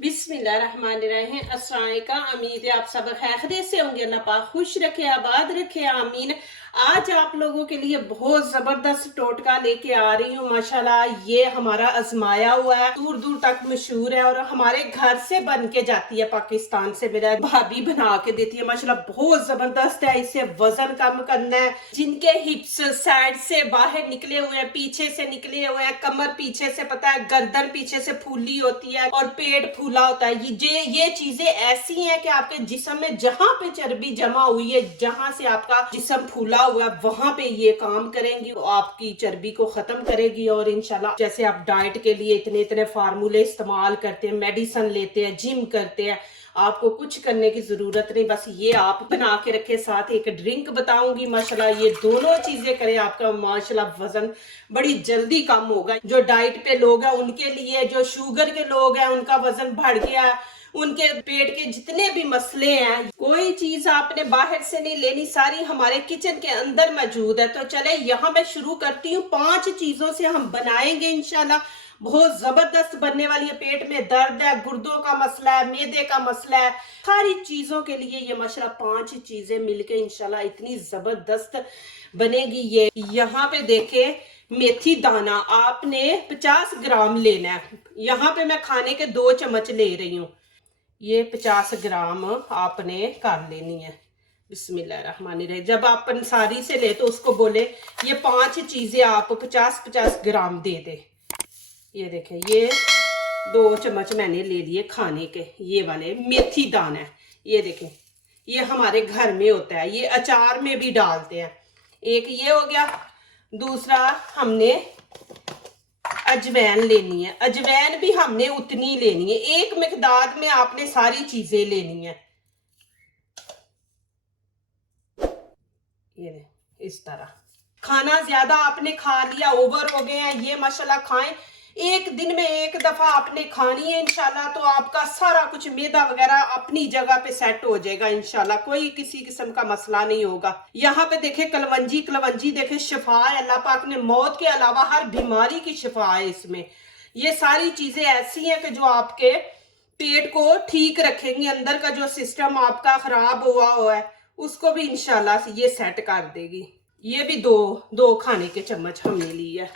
बिस्मिल्लाहिर्रहमानिर्रहीम। अस्सलाम वालेकुम। उम्मीद है आप सब खैरियत से होंगे। अल्लाह पाक खुश रखे, आबाद रखे, आमीन। आज आप लोगों के लिए बहुत जबरदस्त टोटका लेके आ रही हूँ। माशाल्लाह ये हमारा आजमाया हुआ है, दूर दूर तक मशहूर है और हमारे घर से बन के जाती है, पाकिस्तान से मेरा भाभी बना के देती है। माशाल्लाह बहुत जबरदस्त है। इससे वजन कम करना है, जिनके हिप्स साइड से बाहर निकले हुए हैं, पीछे से निकले हुए हैं, कमर पीछे से, पता है गर्दन पीछे से फूली होती है और पेट फूला होता है, ये चीजें ऐसी हैं कि आपके जिस्म में जहां पे चर्बी जमा हुई है, जहां से आपका जिस्म फूला हुआ है, वहां पे ये काम करेंगी, तो आपकी चर्बी को खत्म करेगी। और इंशाल्लाह जैसे आप डाइट के लिए इतने इतने फार्मूले इस्तेमाल करते हैं, मेडिसिन लेते हैं, जिम करते हैं, आपको कुछ करने की जरूरत नहीं, बस ये आप बना के रखे। साथ एक ड्रिंक बताऊंगी, माशाल्लाह ये दोनों चीजें करें, आपका माशाल्लाह वजन बड़ी जल्दी कम होगा। जो डाइट पे लोग हैं उनके लिए, जो शुगर के लोग हैं उनका वजन बढ़ गया है, उनके पेट के जितने भी मसले हैं, कोई चीज आपने बाहर से नहीं लेनी, सारी हमारे किचन के अंदर मौजूद है। तो चले यहाँ मैं शुरू करती हूँ। 5 चीजों से हम बनाएंगे इंशाल्लाह, बहुत जबरदस्त बनने वाली है। पेट में दर्द है, गुर्दों का मसला है, मैदे का मसला है, सारी चीजों के लिए ये माशाल्लाह 5 चीजें मिलके इंशाल्लाह इतनी जबरदस्त बनेगी। ये यहाँ पे देखे, मेथी दाना आपने 50 ग्राम लेना है। यहाँ पे मैं खाने के 2 चम्मच ले रही हूँ। ये 50 ग्राम आपने कर लेनी है। बिस्मिल्लाहिर्रहमानिर्रहीम। जब आप पंसारी से ले तो उसको बोले ये 5 चीजें आप 50-50 ग्राम दे दे। ये देखें, ये 2 चम्मच मैंने ले लिए खाने के, ये वाले मेथी दाना। ये देखें, ये हमारे घर में होता है, ये अचार में भी डालते हैं। एक ये हो गया। दूसरा हमने अजवैन लेनी है। अजवैन भी हमने उतनी लेनी है, एक मिकदार में आपने सारी चीजें लेनी है। ये इस तरह। खाना ज्यादा आपने खा लिया, ओवर हो गए हैं, ये माशाल्लाह खाएं। एक दिन में एक दफा आपने खानी है इंशाल्लाह, तो आपका सारा कुछ मैदा वगैरह अपनी जगह पे सेट हो जाएगा इंशाल्लाह, कोई किसी किस्म का मसला नहीं होगा। यहाँ पे देखे कलवंजी, कलवंजी देखे शिफा है, अल्लाह पाक ने मौत के अलावा हर बीमारी की शिफा है इसमें। ये सारी चीजें ऐसी हैं कि जो आपके पेट को ठीक रखेंगी, अंदर का जो सिस्टम आपका खराब हुआ है उसको भी इंशाल्लाह ये सेट कर देगी। ये भी दो खाने के चम्मच हमने ली है।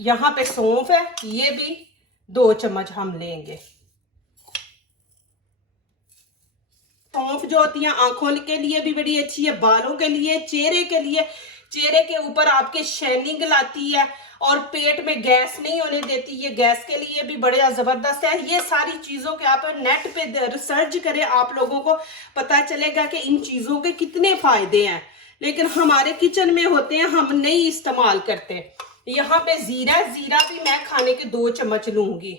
यहाँ पे सौंफ है, ये भी 2 चम्मच हम लेंगे। सौंफ जो होती है आंखों के लिए भी बड़ी अच्छी है, बालों के लिए, चेहरे के लिए, चेहरे के ऊपर आपके शाइनिंग लाती है और पेट में गैस नहीं होने देती, ये गैस के लिए भी बड़ा जबरदस्त है। ये सारी चीजों के आप नेट पे रिसर्च करें, आप लोगों को पता चलेगा कि इन चीजों के कितने फायदे हैं, लेकिन हमारे किचन में होते हैं, हम नहीं इस्तेमाल करते। यहाँ पे जीरा, जीरा भी मैं खाने के 2 चम्मच लूंगी।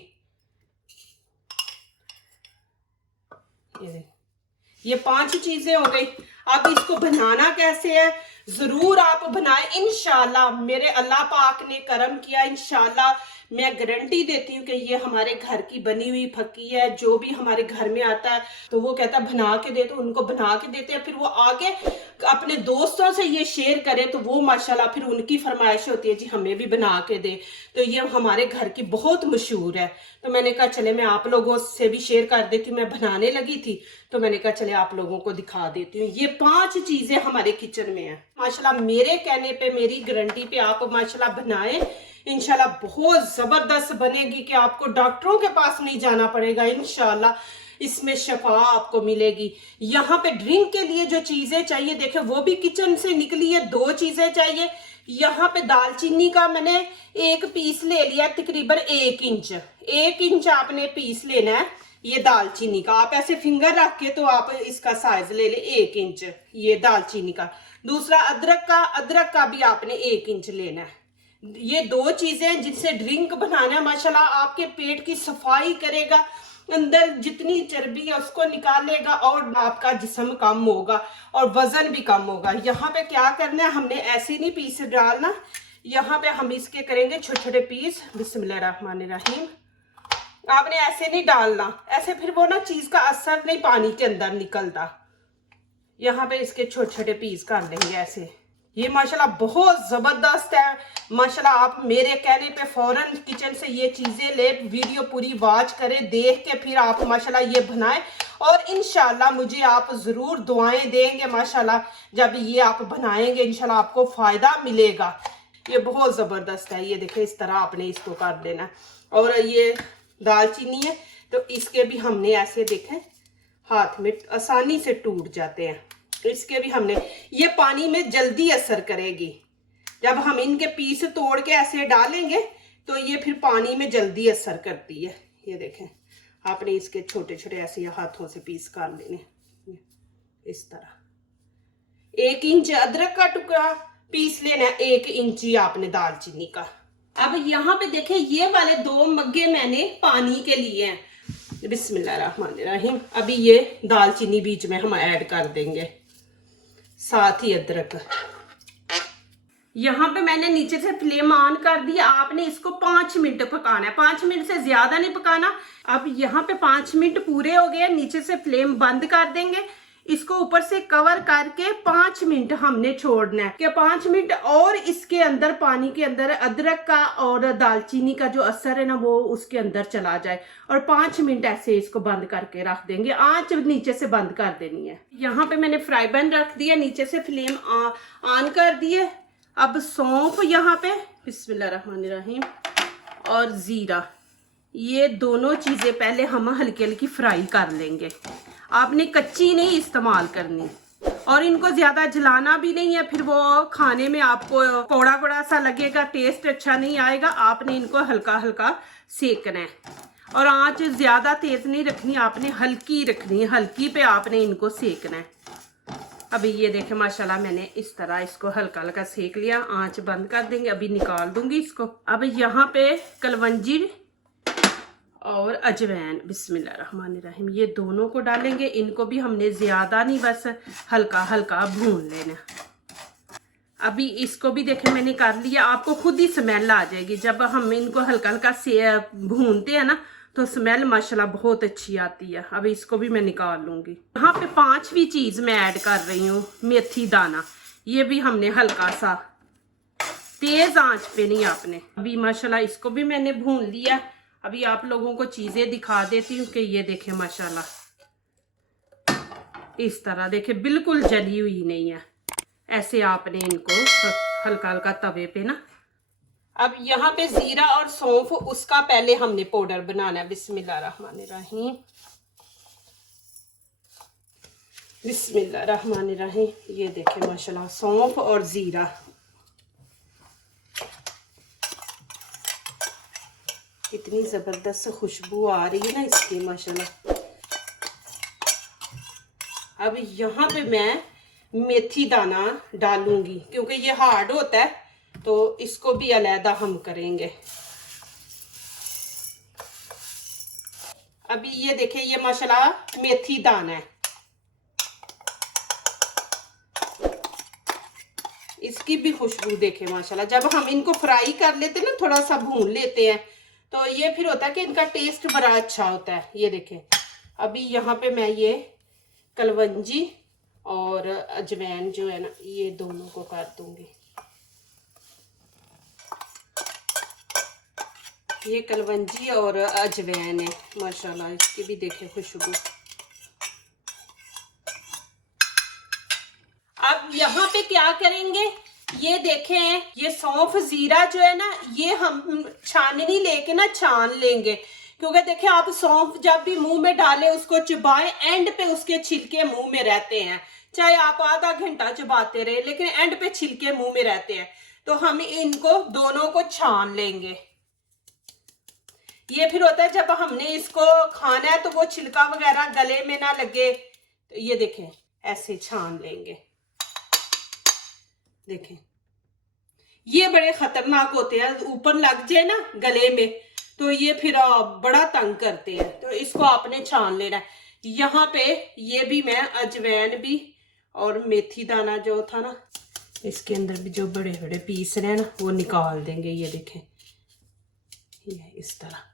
ये 5 चीजें हो गई। अब इसको बनाना कैसे है, जरूर आप बनाएं इंशाल्लाह। मेरे अल्लाह पाक ने करम किया, इंशाल्लाह मैं गारंटी देती हूँ कि ये हमारे घर की बनी हुई फक्की है। जो भी हमारे घर में आता है तो वो कहता है बना के दे, तो उनको बना के देते हैं, फिर वो आगे अपने दोस्तों से ये शेयर करें तो वो माशाल्लाह फिर उनकी फरमाइश होती है जी हमें भी बना के दे। तो ये हमारे घर की बहुत मशहूर है। तो मैंने कहा चले मैं आप लोगों से भी शेयर कर देती हूँ। मैं बनाने लगी थी तो मैंने कहा चले आप लोगों को दिखा देती हूँ। ये 5 चीजें हमारे किचन में है माशाल्लाह, मेरे कहने पे, मेरी गारंटी पे आप माशाल्लाह बनाएं, इंशाल्लाह बहुत जबरदस्त बनेगी कि आपको डॉक्टरों के पास नहीं जाना पड़ेगा। इंशाल्लाह इसमें शफा आपको मिलेगी। यहाँ पे ड्रिंक के लिए जो चीजें चाहिए देखे वो भी किचन से निकली है। 2 चीजें चाहिए। यहाँ पे दालचीनी का मैंने 1 पीस ले लिया, तकरीबन 1 इंच, 1 इंच आपने पीस लेना है ये दालचीनी का। आप ऐसे फिंगर रख के तो आप इसका साइज ले ले 1 इंच ये दालचीनी का। दूसरा अदरक का भी आपने 1 इंच लेना है। ये 2 चीजें जिनसे ड्रिंक बनाना है, माशाल्लाह आपके पेट की सफाई करेगा, अंदर जितनी चर्बी है उसको निकालेगा और आपका जिस्म कम होगा और वजन भी कम होगा। यहाँ पे क्या करना है, हमने ऐसे नहीं पीस डालना, यहाँ पे हम इसके करेंगे छोटे छोटे पीस। बिस्मिल्लाहिर्रहमानिर्रहीम। आपने ऐसे नहीं डालना, ऐसे फिर वो ना चीज का असर नहीं पानी के अंदर निकलता। यहाँ पे इसके छोटे छोटे पीस कर लेंगे ऐसे। ये माशाल्लाह बहुत ज़बरदस्त है। माशाल्लाह आप मेरे कहने पे फ़ौरन किचन से ये चीज़ें ले, वीडियो पूरी वॉच करें, देख के फिर आप माशाल्लाह ये बनाएं और इंशाल्लाह मुझे आप ज़रूर दुआएं देंगे। माशाल्लाह जब ये आप बनाएंगे इंशाल्लाह आपको फ़ायदा मिलेगा। ये बहुत ज़बरदस्त है। ये देखें इस तरह आपने इसको कर देना। और ये दालचीनी है तो इसके भी हमने ऐसे देखें हाथ में आसानी से टूट जाते हैं। इसके भी हमने, ये पानी में जल्दी असर करेगी। जब हम इनके पीस तोड़ के ऐसे डालेंगे तो ये फिर पानी में जल्दी असर करती है। ये देखें आपने इसके छोटे छोटे ऐसे हाथों से पीस कर लेने इस तरह। 1 इंच अदरक का टुकड़ा पीस लेना, 1 इंची आपने दालचीनी का। अब यहाँ पे देखें ये वाले 2 मग्गे मैंने पानी के लिए हैं। बिस्मिल्लाहिर्रहमानिर्रहीम। अभी ये दालचीनी बीच में हम ऐड कर देंगे, साथ ही अदरक। यहाँ पे मैंने नीचे से फ्लेम ऑन कर दिया। आपने इसको 5 मिनट पकाना है, 5 मिनट से ज्यादा नहीं पकाना। अब यहाँ पे 5 मिनट पूरे हो गए, नीचे से फ्लेम बंद कर देंगे। इसको ऊपर से कवर करके 5 मिनट हमने छोड़ना है कि 5 मिनट और इसके अंदर पानी के अंदर अदरक का और दालचीनी का जो असर है ना वो उसके अंदर चला जाए। और 5 मिनट ऐसे इसको बंद करके रख देंगे। आंच नीचे से बंद कर देनी है। यहाँ पे मैंने फ्राई पैन रख दिया, नीचे से फ्लेम ऑन कर दिए। अब सौंफ यहाँ पे, बिस्मिल्लाहिर्रहमानिर्रहीम, और जीरा, ये दोनों चीजें पहले हम हल्की हल्की फ्राई कर लेंगे। आपने कच्ची नहीं इस्तेमाल करनी और इनको ज्यादा जलाना भी नहीं है, फिर वो खाने में आपको कौड़ा कौड़ा सा लगेगा, टेस्ट अच्छा नहीं आएगा। आपने इनको हल्का हल्का सेकना है और आंच ज्यादा तेज नहीं रखनी, आपने हल्की रखनी है। हल्की पे आपने इनको सेकना है। अभी ये देखें माशाल्लाह मैंने इस तरह इसको हल्का हल्का सेक लिया। आंच बंद कर देंगे, अभी निकाल दूंगी इसको। अब यहाँ पे कलवंजी और अजवैन, बिस्मिल्लाहिर्रहमानिर्रहीम, ये दोनों को डालेंगे। इनको भी हमने ज्यादा नहीं, बस हल्का हल्का भून लेना। अभी इसको भी देखें मैंने कर लिया। आपको खुद ही स्मेल आ जाएगी जब हम इनको हल्का हल्का से भूनते हैं ना, तो स्मेल माशाल्लाह बहुत अच्छी आती है। अभी इसको भी मैं निकाल लूंगी। यहाँ पे 5वीं चीज मैं ऐड कर रही हूँ, मेथी दाना। ये भी हमने हल्का सा, तेज आंच पे नहीं आपने। अभी माशाल्लाह इसको भी मैंने भून लिया। अभी आप लोगों को चीजें दिखा देती हूँ कि ये देखें माशाल्लाह इस तरह देखें बिल्कुल जली हुई नहीं है। ऐसे आपने इनको हल्का हल्का तवे पे ना। अब यहाँ पे जीरा और सौंफ, उसका पहले हमने पाउडर बनाना है। बिस्मिल्लाहिर्रहमानिर्रहीम, बिस्मिल्लाहिर्रहमानिर्रहीम। ये देखें माशाल्लाह सौंफ और जीरा, इतनी जबरदस्त खुशबू आ रही है ना इसकी माशाल्लाह। अब यहाँ पे मैं मेथी दाना डालूंगी क्योंकि ये हार्ड होता है, तो इसको भी अलहदा हम करेंगे। अभी ये देखें ये माशाल्लाह मेथी दाना है, इसकी भी खुशबू देखें माशाल्लाह। जब हम इनको फ्राई कर लेते हैं ना, थोड़ा सा भून लेते हैं, तो ये फिर होता है कि इनका टेस्ट बड़ा अच्छा होता है। ये देखें अभी यहाँ पे मैं ये कलवंजी और अजवैन जो है ना, ये दोनों को कर दूंगी। ये कलवंजी और अजवैन है माशाल्लाह, इसकी भी देखें खुशबू। अब यहाँ पे क्या करेंगे, ये देखें ये सौंफ जीरा जो है ना, ये हम छाननी लेके ना छान लेंगे। क्योंकि देखें आप सौंफ जब भी मुंह में डालें उसको चबाएं, एंड पे उसके छिलके मुंह में रहते हैं। चाहे आप आधा घंटा चबाते रहे, लेकिन एंड पे छिलके मुंह में रहते हैं। तो हम इनको दोनों को छान लेंगे। ये फिर होता है जब हमने इसको खाना है तो वो छिलका वगैरह गले में ना लगे। तो ये देखें ऐसे छान लेंगे। देखें ये बड़े खतरनाक होते हैं, ऊपर लग जाए ना गले में तो ये फिर बड़ा तंग करते हैं। तो इसको आपने छान लेना है। यहाँ पे ये भी मैं अजवैन भी और मेथी दाना जो था ना, इसके अंदर भी जो बड़े बड़े पीस रहे हैं ना, वो निकाल देंगे। ये देखें ये इस तरह।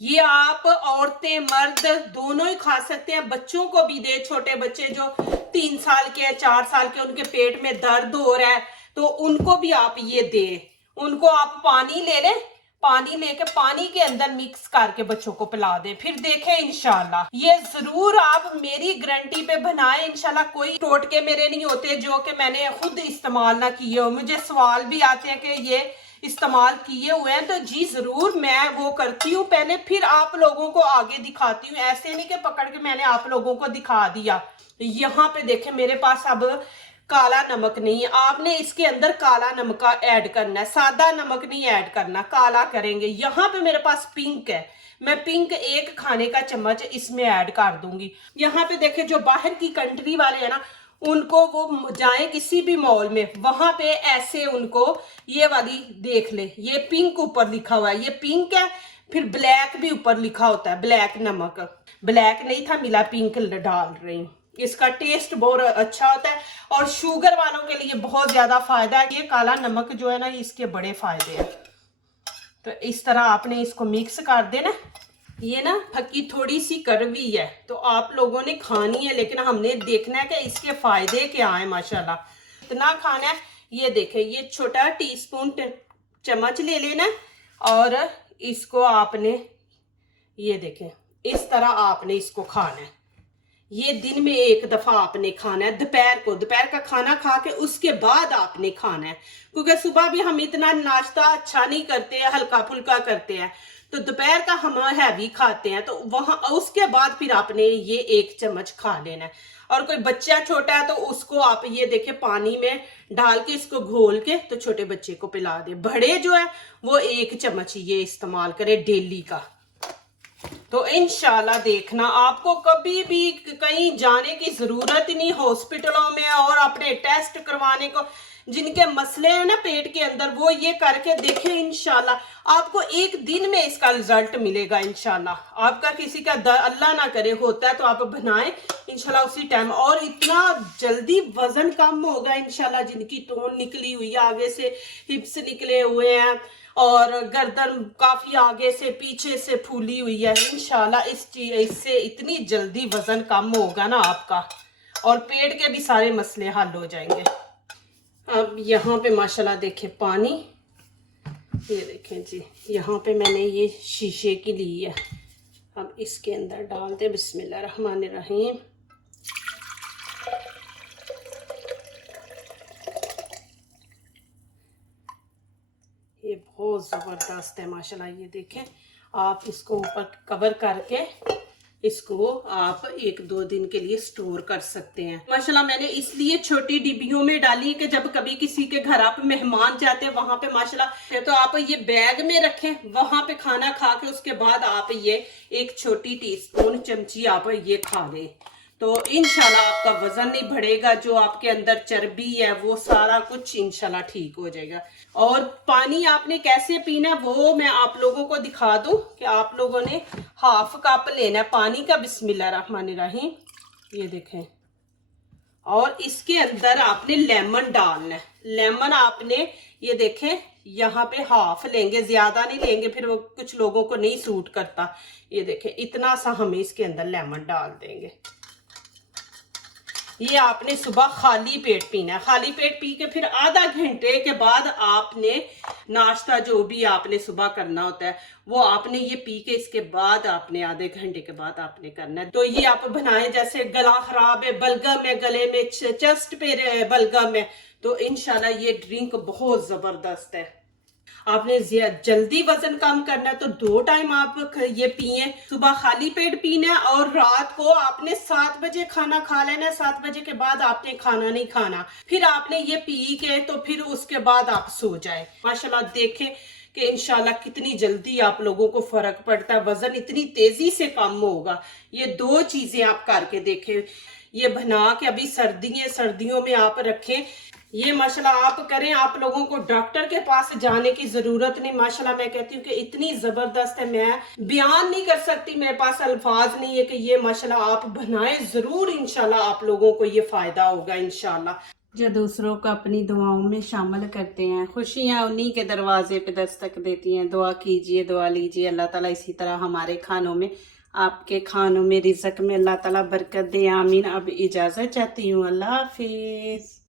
ये आप औरतें मर्द दोनों ही खा सकते हैं, बच्चों को भी दे। छोटे बच्चे जो 3 साल के 4 साल के, उनके पेट में दर्द हो रहा है, तो उनको भी आप ये दें। उनको आप पानी ले लें, पानी लेके पानी के अंदर मिक्स करके बच्चों को पिला दें, फिर देखें इंशाल्लाह। ये जरूर आप मेरी गारंटी पे बनाएं इंशाल्लाह। कोई टोटके मेरे नहीं होते जो कि मैंने खुद इस्तेमाल ना किए हो। मुझे सवाल भी आते हैं कि ये इस्तेमाल किए हुए हैं, तो जी जरूर मैं वो करती हूँ पहले, फिर आप लोगों को आगे दिखाती हूँ। ऐसे नहीं कि पकड़ के मैंने आप लोगों को दिखा दिया। यहाँ पे देखें मेरे पास अब काला नमक नहीं है, आपने इसके अंदर काला नमक ऐड करना है, सादा नमक नहीं ऐड करना, काला करेंगे। यहाँ पे मेरे पास पिंक है, मैं पिंक 1 खाने का चम्मच इसमें ऐड कर दूंगी। यहाँ पे देखे जो बाहर की कंट्री वाले हैं ना, उनको वो जाए किसी भी मॉल में, वहां पे ऐसे उनको ये वाली देख ले, ये पिंक ऊपर लिखा हुआ है, ये पिंक है, फिर ब्लैक भी ऊपर लिखा होता है, ब्लैक नमक। ब्लैक नहीं था मिला, पिंक डाल रही हूँ। इसका टेस्ट बहुत अच्छा होता है और शुगर वालों के लिए बहुत ज्यादा फायदा है। ये काला नमक जो है ना, इसके बड़े फायदे हैं। तो इस तरह आपने इसको मिक्स कर देना। ये ना फक्की थोड़ी सी कड़वी है, तो आप लोगों ने खानी है, लेकिन हमने देखना है कि इसके फायदे क्या है। माशाल्लाह इतना खाना है। ये देखें, ये छोटा टीस्पून चम्मच ले लेना और इसको आपने ये देखें इस तरह आपने इसको खाना है। ये दिन में 1 दफा आपने खाना है, दोपहर को, दोपहर का खाना खा के उसके बाद आपने खाना है, क्योंकि सुबह भी हम इतना नाश्ता अच्छा नहीं करते हैं, हल्का फुल्का करते हैं, तो दोपहर का हम हैवी खाते हैं, तो वहां उसके बाद फिर आपने ये 1 चम्मच खा लेना है। और कोई बच्चा छोटा है तो उसको आप ये देखे पानी में डाल के इसको घोल के तो छोटे बच्चे को पिला दे। बड़े जो है वो 1 चम्मच ये इस्तेमाल करे डेली का। तो इंशाल्लाह देखना, आपको कभी भी कहीं जाने की जरूरत ही नहीं हॉस्पिटलों में और अपने टेस्ट करवाने को। जिनके मसले हैं ना पेट के अंदर, वो ये करके देखें, इंशाल्लाह आपको 1 दिन में इसका रिजल्ट मिलेगा। इंशाल्लाह आपका किसी का अल्लाह ना करे होता है तो आप बनाएं इंशाल्लाह उसी टाइम, और इतना जल्दी वजन कम होगा इंशाल्लाह। जिनकी टोन निकली हुई है, आगे से हिप्स निकले हुए हैं और गर्दन काफी आगे से पीछे से फूली हुई है, इंशाल्लाह इससे इतनी जल्दी वजन कम होगा ना आपका, और पेट के भी सारे मसले हल हो जाएंगे। अब यहाँ पे माशाल्लाह देखें पानी, ये देखें जी, यहाँ पे मैंने ये शीशे की ली है। अब इसके अंदर डाल दे, बिस्मिल्लाह रहमान रहीम। ये बहुत ज़बरदस्त है माशाल्लाह। ये देखें, आप इसको ऊपर कवर करके इसको आप 1-2 दिन के लिए स्टोर कर सकते हैं। माशाल्लाह मैंने इसलिए छोटी डिब्बियों में डाली कि जब कभी किसी के घर आप मेहमान जाते हैं वहां पे माशाल्लाह, तो आप ये बैग में रखें, वहां पे खाना खा के उसके बाद आप ये 1 छोटी टीस्पून चमची आप ये खा लें, तो इंशाल्लाह आपका वजन नहीं बढ़ेगा, जो आपके अंदर चर्बी है वो सारा कुछ इंशाल्लाह ठीक हो जाएगा। और पानी आपने कैसे पीना है वो मैं आप लोगों को दिखा दूं कि आप लोगों ने 1/2 कप लेना है पानी का, बिस्मिल्लाह रहमान रहीम। ये देखें, और इसके अंदर आपने लेमन डालना है। लेमन आपने ये देखें यहाँ पे 1/2 लेंगे, ज्यादा नहीं लेंगे, फिर वो कुछ लोगों को नहीं सूट करता। ये देखें इतना सा हम इसके अंदर लेमन डाल देंगे। ये आपने सुबह खाली पेट पीना है। खाली पेट पी के फिर आधा घंटे के बाद आपने नाश्ता जो भी आपने सुबह करना होता है वो आपने ये पी के इसके बाद आपने आधे घंटे के बाद आपने करना है। तो ये आप बनाए, जैसे गला खराब है, बलगम है गले में, चेस्ट पे बलगम है, तो इंशाल्लाह ये ड्रिंक बहुत जबरदस्त है। आपने जल्दी वजन कम करना है तो 2 टाइम आप ये पिए, सुबह खाली पेट पीना है और रात को आपने 7 बजे खाना खा लेना है। 7 बजे के बाद आपने खाना नहीं खाना, फिर आपने ये पी के तो फिर उसके बाद आप सो जाए। माशाल्लाह देखें कि इंशाल्लाह कितनी जल्दी आप लोगों को फर्क पड़ता है, वजन इतनी तेजी से कम होगा। ये 2 चीजें आप करके देखें, ये बना के अभी सर्दियों में आप रखें। ये माशाल्लाह आप करें, आप लोगों को डॉक्टर के पास जाने की जरूरत नहीं। माशाल्लाह मैं कहती हूँ कि इतनी जबरदस्त है, मैं बयान नहीं कर सकती, मेरे पास अल्फाज नहीं है कि ये माशाल्लाह आप बनाएं जरूर, इंशाल्लाह आप लोगों को ये फायदा होगा इंशाल्लाह। जो दूसरों को अपनी दुआओं में शामिल करते हैं, खुशियां उन्हीं के दरवाजे पे दस्तक देती हैं। दुआ कीजिए, दुआ लीजिए, अल्लाह ताला इसी तरह हमारे खानों में आपके खानों में, रिज़्क में अल्लाह ताला बरकत दे, आमीन। अब इजाज़त चाहती हूँ, अल्लाह हाफ़िज़।